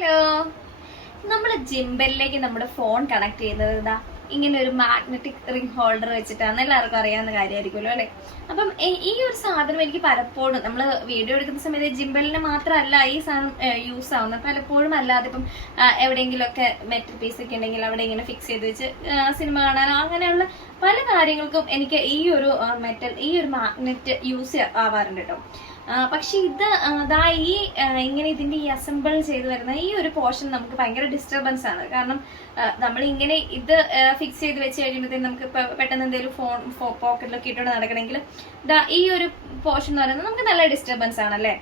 Hello, നമ്മൾ ജിംബലിലേക്ക് നമ്മുടെ phone connect ചെയ്യുന്നത് ഇതാ ഇങ്ങനെ ഒരു മാഗ്നറ്റിക് റിംഗ് ഹോൾഡർ വെച്ചിട്ടാണ്. എല്ലാവർക്കും അറിയാവുന്ന കാര്യമായിരിക്കുമല്ലോ അല്ലെ. അപ്പം ഈ ഒരു സാധനം എനിക്ക് പലപ്പോഴും നമ്മൾ വീഡിയോ എടുക്കുന്ന സമയത്ത് ജിംബലിന് മാത്രമല്ല ഈ സാധനം യൂസ് ആവുന്നത്. പലപ്പോഴും അല്ലാതെ ഇപ്പം എവിടെയെങ്കിലുമൊക്കെ മെറ്റൽ പീസ് ഒക്കെ ഉണ്ടെങ്കിൽ അവിടെ ഇങ്ങനെ ഫിക്സ് ചെയ്ത് വെച്ച് സിനിമ കാണാനോ അങ്ങനെയുള്ള പല കാര്യങ്ങൾക്കും എനിക്ക് ഈ ഒരു മാഗ്നറ്റ് യൂസ് ആവാറുണ്ട് കേട്ടോ. പക്ഷെ ഇത് അതാ ഇങ്ങനെ ഇതിന്റെ ഈ അസംബിൾ ചെയ്ത് വരുന്ന ഈ ഒരു പോർഷൻ നമുക്ക് ഭയങ്കര ഡിസ്റ്റർബൻസ് ആണ്. കാരണം നമ്മൾ ഇങ്ങനെ ഇത് ഫിക്സ് ചെയ്ത് വെച്ച് കഴിയുമ്പോഴത്തേക്കും നമുക്ക് പെട്ടെന്ന് എന്തെങ്കിലും ഫോൺ പോക്കറ്റിലൊക്കെ ഇട്ടോണ്ട് നടക്കണമെങ്കിൽ ഈ ഒരു പോർഷൻ എന്ന് പറയുന്നത് നമുക്ക് നല്ല ഡിസ്റ്റർബൻസ് ആണല്ലേ.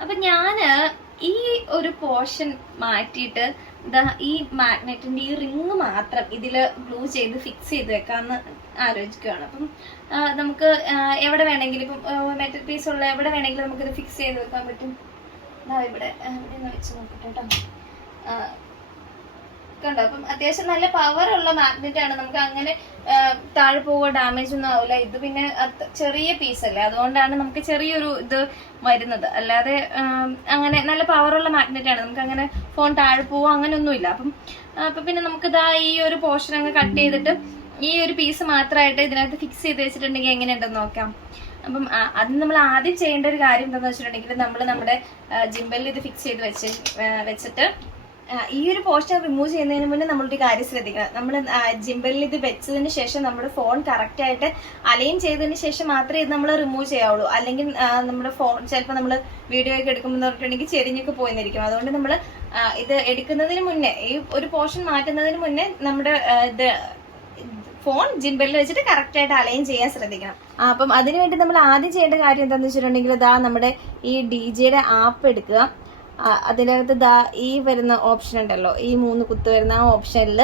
അപ്പൊ ഞാന് ഈ ഒരു പോർഷൻ മാറ്റിയിട്ട് ഈ മാഗ്നറ്റിന്റെ ഈ റിങ് മാത്രം ഇതില് ഗ്ലൂ ചെയ്ത് ഫിക്സ് ചെയ്ത് വെക്കാന്ന് ആലോചിക്കുകയാണ്. അപ്പം നമുക്ക് എവിടെ വേണമെങ്കിലും ഇപ്പം മെറ്റൽ പീസ് ഉള്ള എവിടെ വേണമെങ്കിലും നമുക്കിത് ഫിക്സ് ചെയ്ത് വെക്കാൻ പറ്റും. ഇവിടെ വെച്ച് നോക്കട്ടെ കേട്ടോ. കണ്ടോ, അപ്പം അത്യാവശ്യം നല്ല പവർ ഉള്ള മാഗ്നറ്റ് ആണ്. നമുക്ക് അങ്ങനെ താഴെ പോവുക ഡാമേജ് ഒന്നും ആവില്ല. ഇത് പിന്നെ ചെറിയ പീസ് അല്ലേ, അതുകൊണ്ടാണ് നമുക്ക് ചെറിയൊരു ഇത് വരുന്നത്. അല്ലാതെ അങ്ങനെ നല്ല പവറുള്ള മാഗ്നറ്റ് ആണ്. നമുക്ക് അങ്ങനെ ഫോൺ താഴെ പോവുക അങ്ങനെയൊന്നുമില്ല. അപ്പൊ പിന്നെ നമുക്കിതാ ഈ ഒരു പോർഷൻ അങ്ങ് കട്ട് ചെയ്തിട്ട് ഈ ഒരു പീസ് മാത്രമായിട്ട് ഇതിനകത്ത് ഫിക്സ് ചെയ്ത് വെച്ചിട്ടുണ്ടെങ്കിൽ എങ്ങനെയുണ്ടെന്ന് നോക്കാം. അപ്പം അത് നമ്മൾ ആദ്യം ചെയ്യേണ്ട ഒരു കാര്യം എന്താണെന്ന് വെച്ചിട്ടുണ്ടെങ്കിൽ നമ്മൾ നമ്മുടെ ജിംബലിൽ ഇത് ഫിക്സ് ചെയ്ത് വെച്ചിട്ട് ഈ ഒരു പോർഷൻ റിമൂവ് ചെയ്യുന്നതിന് മുന്നേ നമ്മളൊരു കാര്യം ശ്രദ്ധിക്കണം. നമ്മൾ ജിംബലിൽ ഇത് വെച്ചതിന് ശേഷം നമ്മുടെ ഫോൺ കറക്റ്റ് ആയിട്ട് അലൈൻ ചെയ്തതിന് ശേഷം മാത്രമേ ഇത് നമ്മൾ റിമൂവ് ചെയ്യാവുള്ളൂ. അല്ലെങ്കിൽ നമ്മുടെ ഫോൺ ചിലപ്പോൾ നമ്മൾ വീഡിയോ ഒക്കെ എടുക്കുമ്പോൾ പറഞ്ഞിട്ടുണ്ടെങ്കിൽ ചെരിഞ്ഞൊക്കെ പോയിന്നിരിക്കും. അതുകൊണ്ട് നമ്മൾ ഇത് എടുക്കുന്നതിന് മുന്നേ ഈ ഒരു പോർഷൻ മാറ്റുന്നതിന് മുന്നേ നമ്മുടെ ഇത് ഫോൺ ജിംബലിൽ വെച്ചിട്ട് കറക്റ്റ് ആയിട്ട് അലൈൻ ചെയ്യാൻ ശ്രദ്ധിക്കണം. അപ്പം അതിനുവേണ്ടി നമ്മൾ ആദ്യം ചെയ്യേണ്ട കാര്യം എന്താണെന്ന് വെച്ചിട്ടുണ്ടെങ്കിൽ നമ്മുടെ ഈ DJയുടെ ആപ്പ് എടുക്കുക. അതിനകത്ത് ഈ വരുന്ന ഓപ്ഷൻ ഉണ്ടല്ലോ, ഈ 3 കുത്ത് വരുന്ന ആ ഓപ്ഷനിൽ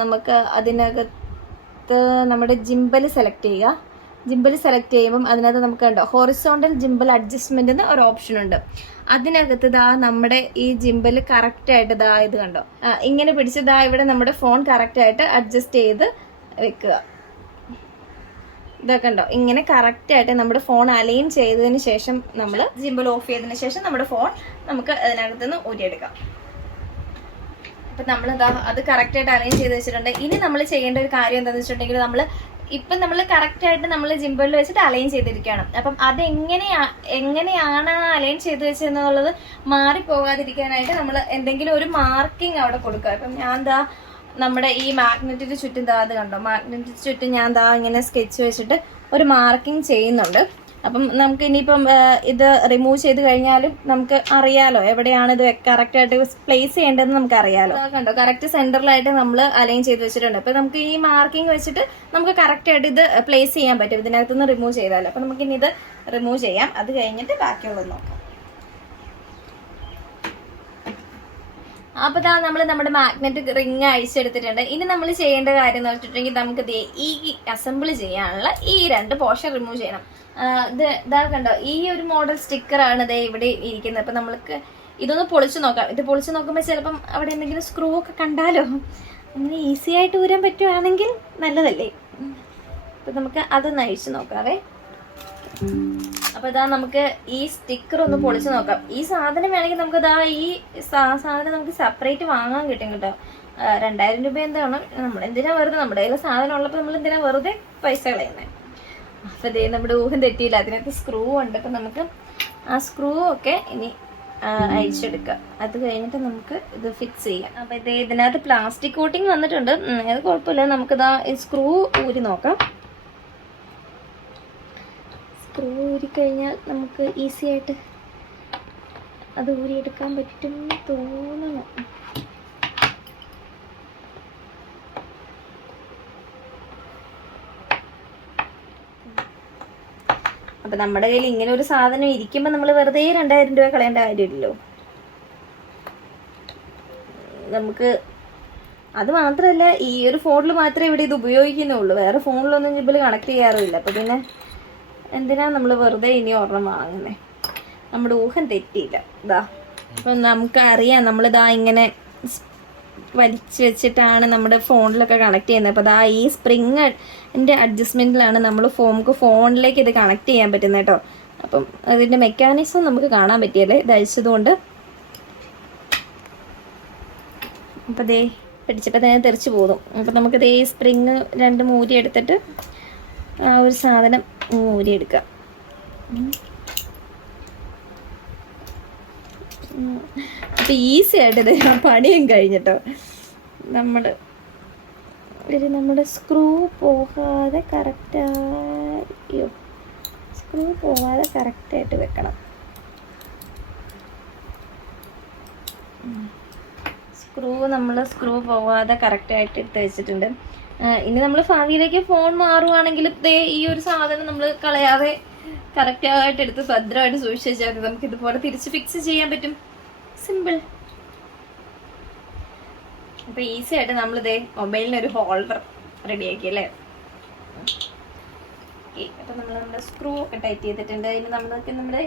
നമുക്ക് അതിനകത്ത് നമ്മുടെ ജിംബൽ സെലക്ട് ചെയ്യുക. ജിംബൽ സെലക്ട് ചെയ്യുമ്പം അതിനകത്ത് നമുക്ക് കണ്ടോ ഹൊറിസോണ്ടൽ ജിംബൽ അഡ്ജസ്റ്റ്മെന്റ് എന്ന് ഒരു ഓപ്ഷൻ ഉണ്ട്. അതിനകത്ത് നമ്മുടെ ഈ ജിംബൽ കറക്റ്റ് ആയിട്ട് ഇത് കണ്ടോ ഇങ്ങനെ പിടിച്ച് ഇവിടെ നമ്മുടെ ഫോൺ കറക്റ്റ് ആയിട്ട് അഡ്ജസ്റ്റ് ചെയ്ത് വെക്കുക. ഇതൊക്കെ ഉണ്ടോ ഇങ്ങനെ കറക്റ്റ് ആയിട്ട് നമ്മുടെ ഫോൺ അലൈൻ ചെയ്തതിന് ശേഷം നമ്മൾ ജിംബൽ ഓഫ് ചെയ്തതിന് ശേഷം നമ്മുടെ ഫോൺ നമുക്ക് അതിനകത്ത് നിന്ന് ഊരിയെടുക്കാം. അപ്പൊ നമ്മൾ അത് കറക്റ്റ് ആയിട്ട് അലൈൻ ചെയ്ത് വെച്ചിട്ടുണ്ട്. ഇനി നമ്മൾ ചെയ്യേണ്ട ഒരു കാര്യം എന്താണെന്ന് വെച്ചിട്ടുണ്ടെങ്കിൽ നമ്മൾ കറക്റ്റ് ആയിട്ട് നമ്മൾ ജിംബലിൽ വെച്ചിട്ട് അലൈൻ ചെയ്തിരിക്കുകയാണ്. അപ്പം എങ്ങനെയാണ് അലൈൻ ചെയ്ത് വെച്ചതെന്നുള്ളത് മാറിപ്പോകാതിരിക്കാനായിട്ട് നമ്മൾ എന്തെങ്കിലും ഒരു മാർക്കിംഗ് അവിടെ കൊടുക്കുക. ഇപ്പം ഞാൻ നമ്മുടെ ഈ മാഗ്നറ്റിന് ചുറ്റും അത് കണ്ടോ, മാഗ്നറ്റിന് ചുറ്റും ഞാൻ ഇങ്ങനെ സ്കെച്ച് വെച്ചിട്ട് ഒരു മാർക്കിംഗ് ചെയ്യുന്നുണ്ട്. അപ്പം നമുക്ക് ഇനിയിപ്പം ഇത് റിമൂവ് ചെയ്ത് കഴിഞ്ഞാലും നമുക്ക് അറിയാലോ എവിടെയാണ് ഇത് കറക്റ്റ് ആയിട്ട് പ്ലേസ് ചെയ്യേണ്ടതെന്ന് നമുക്ക് അറിയാലോ. കണ്ടോ കറക്റ്റ് സെന്ററിലായിട്ട് നമ്മൾ അലൈൻ ചെയ്ത് വെച്ചിട്ടുണ്ട്. അപ്പൊ നമുക്ക് ഈ മാർക്കിംഗ് വെച്ചിട്ട് നമുക്ക് കറക്റ്റ് ആയിട്ട് ഇത് പ്ലേസ് ചെയ്യാൻ പറ്റും ഇതിനകത്ത് നിന്ന് റിമൂവ് ചെയ്താൽ. അപ്പൊ നമുക്ക് ഇനി ഇത് റിമൂവ് ചെയ്യാം. അത് കഴിഞ്ഞിട്ട് ബാക്കിയുള്ളത് നോക്കാം. അപ്പൊ നമ്മൾ നമ്മുടെ മാഗ്നറ്റിക് റിങ് അഴിച്ചെടുത്തിട്ടുണ്ട്. ഇനി നമ്മൾ ചെയ്യേണ്ട കാര്യം എന്ന് വെച്ചിട്ടുണ്ടെങ്കിൽ നമുക്ക് ഈ അസംബിൾ ചെയ്യാനുള്ള ഈ 2 പോർഷൻ റിമൂവ് ചെയ്യണം. കണ്ടോ ഈ ഒരു മോഡൽ സ്റ്റിക്കറാണ് ഇവിടെ ഇരിക്കുന്നത്. അപ്പൊ നമ്മൾക്ക് ഇതൊന്ന് പൊളിച്ചു നോക്കാം. ഇത് പൊളിച്ചു നോക്കുമ്പോൾ ചിലപ്പം അവിടെ എന്തെങ്കിലും സ്ക്രൂ ഒക്കെ കണ്ടാലോ, അങ്ങനെ ഈസി ആയിട്ട് ഊരാൻ പറ്റുവാണെങ്കിൽ നല്ലതല്ലേ. അപ്പൊ നമുക്ക് അതൊന്ന് അഴിച്ചു നോക്കാവേ. അപ്പൊ നമുക്ക് ഈ സ്റ്റിക്കർ ഒന്ന് പൊളിച്ചു നോക്കാം. ഈ സാധനം വേണമെങ്കിൽ നമുക്ക് ഈ സാധനം നമുക്ക് സെപ്പറേറ്റ് വാങ്ങാൻ കിട്ടും കേട്ടോ. 2000 രൂപ എന്താണ്, നമ്മളെന്തിനാ വെറുതെ നമ്മുടെ കയ്യിൽ സാധനം ഉള്ളപ്പോൾ നമ്മൾ എന്തിനാ വെറുതെ പൈസ കളയുന്നത്. അപ്പൊ നമ്മുടെ ഊഹം തെറ്റിയില്ല, അതിനകത്ത് സ്ക്രൂ ഉണ്ട്. അപ്പൊ നമുക്ക് ആ സ്ക്രൂ ഒക്കെ ഇനി അഴിച്ചെടുക്കാം. അത് കഴിഞ്ഞിട്ട് നമുക്ക് ഇത് ഫിക്സ് ചെയ്യാം. അപ്പൊ ഇതിനകത്ത് പ്ലാസ്റ്റിക് കോട്ടിങ് വന്നിട്ടുണ്ട്, അത് കുഴപ്പമില്ല. നമുക്ക് ഈ സ്ക്രൂ ഊരി നോക്കാം. സ്ക്രൂ ഊരിക്കഴിഞ്ഞാൽ നമുക്ക് ഈസി ആയിട്ട് അത് ഊരിയെടുക്കാൻ പറ്റും തോന്നുന്നു. അപ്പൊ നമ്മുടെ കയ്യിൽ ഇങ്ങനെ ഒരു സാധനം ഇരിക്കുമ്പോ നമ്മൾ വെറുതെ 2000 രൂപ കളയേണ്ട കാര്യമില്ലല്ലോ. നമുക്ക് അത് മാത്രമല്ല, ഈ ഒരു ഫോണിൽ മാത്രമേ ഇവിടെ ഇത് ഉപയോഗിക്കുന്നുള്ളൂ. വേറെ ഫോണിലൊന്നും ജിബിൽ കണക്ട് ചെയ്യാറില്ല. അപ്പൊ പിന്നെ എന്തിനാ നമ്മൾ വെറുതെ ഇനി ഒരെണ്ണം വാങ്ങുന്നേ. നമ്മുടെ ഊഹം തെറ്റിയില്ല. അപ്പം നമുക്കറിയാം നമ്മളിതാ ഇങ്ങനെ വലിച്ചു വെച്ചിട്ടാണ് നമ്മുടെ ഫോണിലൊക്കെ കണക്ട് ചെയ്യുന്നത്. അപ്പോൾ ഈ സ്പ്രിങ്ങിൻ്റെ അഡ്ജസ്റ്റ്മെൻറ്റിലാണ് നമ്മൾ ഫോണിലേക്ക് ഇത് കണക്ട് ചെയ്യാൻ പറ്റുന്നത് കേട്ടോ. അപ്പം അതിൻ്റെ മെക്കാനിസം നമുക്ക് കാണാൻ പറ്റിയല്ലേ ഇത് അഴിച്ചതുകൊണ്ട്. അപ്പോൾ ദേ പിടിച്ചപ്പോൾ തന്നെ തെറിച്ച് പോകും. അപ്പോൾ നമുക്കിത് ഈ സ്പ്രിങ് 2 മൂരി എടുത്തിട്ട് ആ ഒരു സാധനം മൂരി എടുക്കാം. അപ്പോൾ ഈസി ആയിട്ട് ഇത് പണിയും കഴിഞ്ഞിട്ടോ. നമ്മുടെ സ്ക്രൂ പോകാതെ കറക്റ്റായിട്ട് വെക്കണം. സ്ക്രൂ പോവാതെ കറക്റ്റായിട്ട് എടുത്ത് വെച്ചിട്ടുണ്ട്. ഇനി നമ്മൾ ഭാവിയിലേക്ക് ഫോൺ മാറുവാണെങ്കിലും ഈ ഒരു സാധനം നമ്മൾ കളയാതെ കറക്റ്റായിട്ട് എടുത്ത് ഭദ്രമായിട്ട് സൂക്ഷിച്ച് വെച്ചാൽ നമുക്ക് ഇതുപോലെ തിരിച്ച് ഫിക്സ് ചെയ്യാൻ പറ്റും. സിമ്പിൾ. അപ്പൊ ഈസി ആയിട്ട് നമ്മളിതേ മൊബൈലിന് ഒരു ഹോൾഡർ റെഡിയാക്കി അല്ലേ. അപ്പൊ നമ്മൾ നമ്മുടെ സ്ക്രൂ ഒക്കെ ടൈറ്റ് ചെയ്തിട്ടുണ്ട്. ഇനി നമ്മുടെ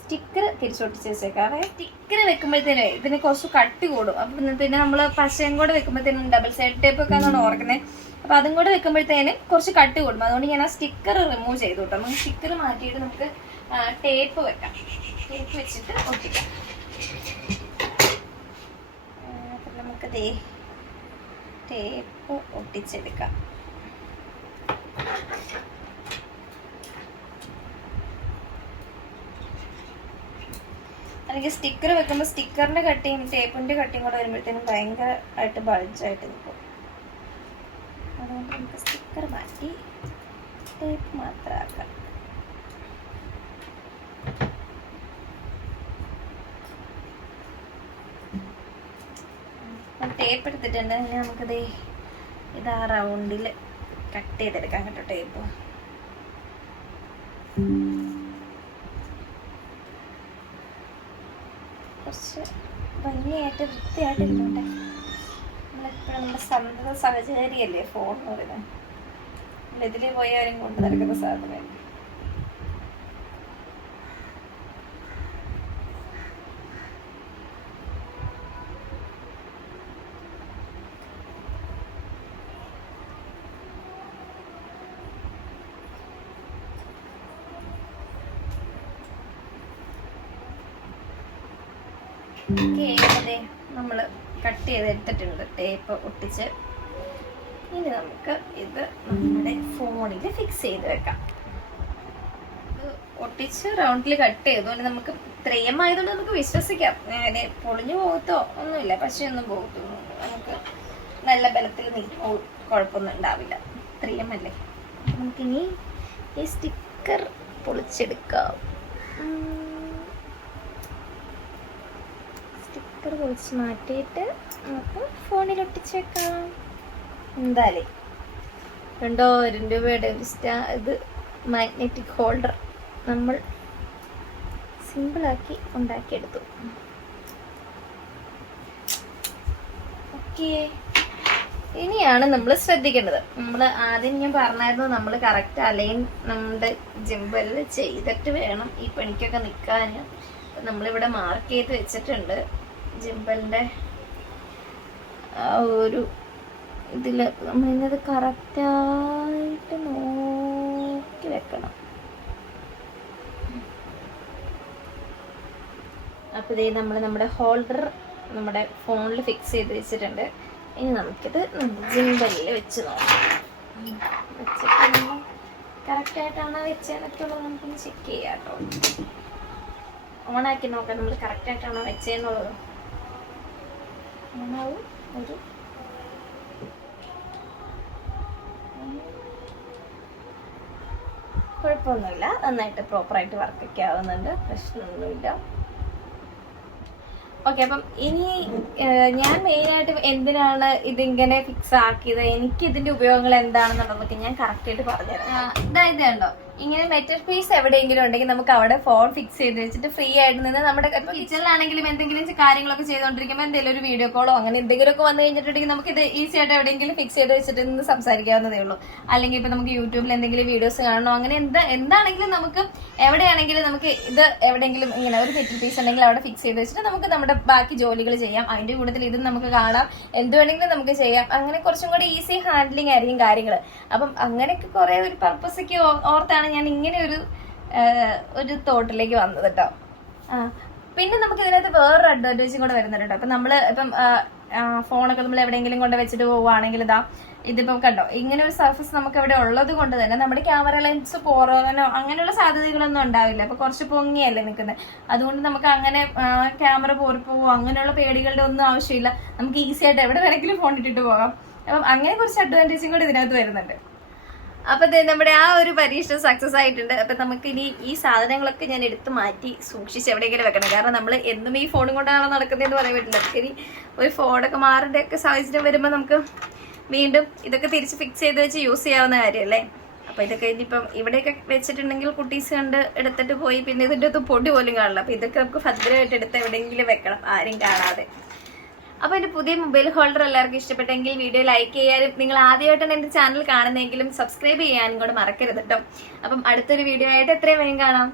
സ്റ്റിക്കർ തിരിച്ചൊട്ടിച്ച് വെച്ചേക്കാവേ. സ്റ്റിക്കർ വെക്കുമ്പോഴത്തേനും ഇതിന് കുറച്ച് കട്ടി കൂടും. അപ്പം പിന്നെ നമ്മൾ പശയും കൂടെ വെക്കുമ്പോഴത്തേനും ഡബിൾ സൈഡ് ടേപ്പ് ഒക്കെ എന്നാണ് ഓർക്കുന്നത്. അപ്പം അതും കൂടെ വെക്കുമ്പോഴത്തേനും കുറച്ച് കട്ടി കൂടും. അതുകൊണ്ട് ഞാൻ ആ സ്റ്റിക്കർ റിമൂവ് ചെയ്തു കേട്ടോ. നമുക്ക് സ്റ്റിക്കർ മാറ്റിയിട്ട് നമുക്ക് ടേപ്പ് വെക്കാം. ടേപ്പ് വെച്ചിട്ട് ഒട്ടിക്കാം. അപ്പം നമുക്ക് ടേപ്പ് ഒട്ടിച്ചെടുക്കാം. അല്ലെങ്കിൽ സ്റ്റിക്കർ വെക്കുമ്പോൾ സ്റ്റിക്കറിന്റെ കട്ടിയും ടേപ്പിന്റെ കട്ടിയും കൂടെ വരുമ്പോഴത്തേനും ഭയങ്കരമായിട്ട് ബൾജായിട്ട് നിൽക്കും. അതുകൊണ്ട് നമുക്ക് സ്റ്റിക്കർ മാറ്റി ടേപ്പ് മാത്രമാക്കാം. ടേപ്പ് എടുത്തിട്ടുണ്ട്. ഇനി നമുക്കിത് ഇത് ആ റൗണ്ടിൽ കട്ട് ചെയ്തെടുക്കാം കേട്ടോ. ടേപ്പ് കുറച്ച് ഭംഗിയായിട്ട് വൃത്തിയായിട്ട് ഇരുന്നോട്ടെ. നമ്മളെപ്പോഴും നമ്മുടെ സന്തത സഹചാരിയല്ലേ ഫോൺ എന്ന് പറയുന്നത്. ഇതിൽ പോയി ആരും കൊണ്ട് നടക്കുന്ന സാധനം. അതെ, നമ്മൾ കട്ട് ചെയ്തെടുത്തിട്ടുണ്ട് ടേപ്പ് ഒട്ടിച്ച്. ഇനി നമുക്ക് ഇത് നമ്മുടെ ഫോണിൽ ഫിക്സ് ചെയ്ത് വെക്കാം. ഇത് ഒട്ടിച്ച് റൗണ്ടിൽ കട്ട് ചെയ്തു. ഇനി നമുക്ക് 3M ആയതുകൊണ്ട് നമുക്ക് വിശ്വസിക്കാം. അങ്ങനെ പൊളിഞ്ഞു പോകത്തോ ഒന്നുമില്ല, പശയൊന്നും പോകത്തൊന്നും. നമുക്ക് നല്ല ബലത്തിൽ നിൽക്കും, കുഴപ്പമൊന്നും ഉണ്ടാവില്ല. 3M അല്ലേ. നമുക്കിനി ഈ സ്റ്റിക്കർ പൊളിച്ചെടുക്കാം. പൊളിച്ച് മാറ്റിയിട്ട് നമുക്ക് ഫോണിൽ ഒട്ടിച്ചേക്കാം. എന്തായാലും 2000 രൂപയുടെ ഒരു ഇത് മാഗ്നറ്റിക് ഹോൾഡർ നമ്മൾ സിമ്പിളാക്കി ഉണ്ടാക്കിയെടുത്തു. ഓക്കെ, ഇനിയാണ് നമ്മൾ ശ്രദ്ധിക്കേണ്ടത്. നമ്മൾ ആദ്യം ഞാൻ പറഞ്ഞായിരുന്നു, നമ്മൾ കറക്റ്റ് അലൈൻ നമ്മുടെ ജിംബലിൽ ചെയ്തിട്ട് വേണം ഈ പണിക്കൊക്കെ നിൽക്കാൻ. നമ്മളിവിടെ മാർക്ക് ചെയ്ത് വെച്ചിട്ടുണ്ട്. ജിംബലിൻ്റെ ആ ഒരു ഇതിൽ നമ്മളിന്നത് കറക്റ്റായിട്ട് നോക്കി വെക്കണം. അപ്പോൾ ഇതേ നമ്മുടെ ഹോൾഡർ നമ്മുടെ ഫോണിൽ ഫിക്സ് ചെയ്ത് വെച്ചിട്ടുണ്ട്. ഇനി നമുക്കിത് ജിംബലിൽ വെച്ച് നോക്കാം. വെച്ചിട്ട് കറക്റ്റായിട്ടാണോ വെച്ചതെന്നൊക്കെ ഉള്ളത് നമുക്കൊന്ന് ചെക്ക് ചെയ്യാം കേട്ടോ. ഓണാക്കി നോക്കാം നമ്മൾ കറക്റ്റായിട്ടാണോ വെച്ചതെന്നുള്ളത്. ഓണാവും. ഒരു കുഴപ്പമൊന്നുമില്ല, നന്നായിട്ട് പ്രോപ്പറായിട്ട് വർക്കൊക്കെ ആവുന്നുണ്ട്, പ്രശ്നമൊന്നുമില്ല. ഓക്കെ, അപ്പം ഇനി ഞാൻ മെയിനായിട്ട് എന്തിനാണ് ഇതിങ്ങനെ ഫിക്സ് ആക്കിയത്, എനിക്ക് ഇതിന്റെ ഉപയോഗങ്ങൾ എന്താണെന്നുള്ളതൊക്കെ ഞാൻ കറക്റ്റായിട്ട് പറഞ്ഞുതരാം. ഇതായത് കണ്ടോ, ഇങ്ങനെ മെറ്റൽ പീസ് എവിടെയെങ്കിലും ഉണ്ടെങ്കിൽ നമുക്ക് അവിടെ ഫോൺ ഫിക്സ് ചെയ്ത് വെച്ചിട്ട് ഫ്രീ ആയിട്ട് നിന്ന് നമ്മുടെ കിച്ചണിലാണെങ്കിലും എന്തെങ്കിലും കാര്യങ്ങളൊക്കെ ചെയ്തുകൊണ്ടിരിക്കുമ്പോൾ എന്തെങ്കിലും ഒരു വീഡിയോ കോളോ അങ്ങനെ എന്തെങ്കിലുമൊക്കെ വന്നു കഴിഞ്ഞിട്ടുണ്ടെങ്കിൽ നമുക്ക് ഇത് ഈസി ആയിട്ട് എവിടെയെങ്കിലും ഫിക്സ് ചെയ്ത് വെച്ചിട്ട് നിന്ന് സംസാരിക്കാവുന്നതേ ഉള്ളൂ. അല്ലെങ്കിൽ ഇപ്പൊ നമുക്ക് യൂട്യൂബിൽ എന്തെങ്കിലും വീഡിയോസ് കാണണോ അങ്ങനെ എന്താണെങ്കിലും നമുക്ക് എവിടെയാണെങ്കിലും നമുക്ക് ഇത് എവിടെയെങ്കിലും ഇങ്ങനെ ഒരു മെറ്റൽ പീസ് ഉണ്ടെങ്കിൽ അവിടെ ഫിക്സ് ചെയ്ത് വെച്ചിട്ട് നമുക്ക് നമ്മുടെ ബാക്കി ജോലികൾ ചെയ്യാം. അതിന്റെ കൂട്ടത്തിൽ ഇതും നമുക്ക് കാണാം, എന്ത് വേണമെങ്കിലും നമുക്ക് ചെയ്യാം. അങ്ങനെ കുറച്ചും കൂടി ഈസി ഹാൻഡ്ലിങ് ആയിരിക്കും കാര്യങ്ങൾ. അപ്പം അങ്ങനെയൊക്കെ കുറെ ഒരു പർപ്പസൊക്കെ ഓർത്താണ് ഞാൻ ഇങ്ങനെ ഒരു തോട്ടിലേക്ക് വന്നത് കേട്ടോ. പിന്നെ നമുക്ക് ഇതിനകത്ത് വേറൊരു അഡ്വാൻറ്റേജും കൂടെ വരുന്നുണ്ട്. അപ്പൊ നമ്മള് ഇപ്പം ഫോണൊക്കെ നമ്മൾ എവിടെയെങ്കിലും കൊണ്ട് വെച്ചിട്ട് പോവുകയാണെങ്കിൽ ഇതിപ്പം കണ്ടോ, ഇങ്ങനെ ഒരു സർഫസ് നമുക്ക് ഇവിടെ ഉള്ളത് കൊണ്ട് തന്നെ നമ്മുടെ ക്യാമറ ലെൻസ് പോറാനോ അങ്ങനെയുള്ള സാധ്യതകളൊന്നും ഉണ്ടാവില്ല. അപ്പൊ കുറച്ച് പൊങ്ങിയല്ലേ നിൽക്കുന്നത്, അതുകൊണ്ട് നമുക്ക് അങ്ങനെ ക്യാമറ പോറിപ്പോവോ അങ്ങനെയുള്ള പേടികളുടെ ഒന്നും ആവശ്യമില്ല. നമുക്ക് ഈസി ആയിട്ട് എവിടെ വേണമെങ്കിലും ഫോൺ ഇട്ടിട്ട് പോകാം. അപ്പം അങ്ങനെ കുറച്ച് അഡ്വാൻറ്റേജും കൂടി ഇതിനകത്ത് വരുന്നുണ്ട്. അപ്പൊ നമ്മുടെ ആ ഒരു പരീക്ഷണം സക്സസ് ആയിട്ടുണ്ട്. അപ്പൊ നമുക്ക് ഇനി ഈ സാധനങ്ങളൊക്കെ ഞാൻ എടുത്ത് മാറ്റി സൂക്ഷിച്ച് എവിടെയെങ്കിലും വെക്കണം. കാരണം നമ്മൾ എന്നും ഈ ഫോണും കൊണ്ടാണോ നടക്കുന്നതെന്ന് പറയാൻ പറ്റില്ല. ഇനി ഒരു ഫോണൊക്കെ മാറേണ്ട ഒക്കെ സാഹചര്യം വരുമ്പോൾ നമുക്ക് വീണ്ടും ഇതൊക്കെ തിരിച്ച് ഫിക്സ് ചെയ്ത് വെച്ച് യൂസ് ചെയ്യാവുന്ന കാര്യമല്ലേ. അപ്പൊ ഇതൊക്കെ ഇനിയിപ്പം ഇവിടെയൊക്കെ വെച്ചിട്ടുണ്ടെങ്കിൽ കുട്ടീസ് കണ്ട് എടുത്തിട്ട് പോയി പിന്നെ ഇതിൻ്റെ അകത്ത് പൊടി പോലും കാണില്ല. അപ്പൊ ഇതൊക്കെ നമുക്ക് ഭദ്രമായിട്ട് എടുത്ത് എവിടെയെങ്കിലും വെക്കണം, ആരും കാണാതെ. അപ്പൊ എന്റെ പുതിയ മൊബൈൽ ഹോൾഡർ എല്ലാവർക്കും ഇഷ്ടപ്പെട്ടെങ്കിൽ വീഡിയോ ലൈക്ക് ചെയ്യാനും നിങ്ങൾ ആദ്യമായിട്ടാണ് എന്റെ ചാനൽ കാണുന്നതെങ്കിലും സബ്സ്ക്രൈബ് ചെയ്യാനും കൂടെ മറക്കരുത് കേട്ടോ. അപ്പം അടുത്തൊരു വീഡിയോ ആയിട്ട് എത്രയും വേഗം കാണാം.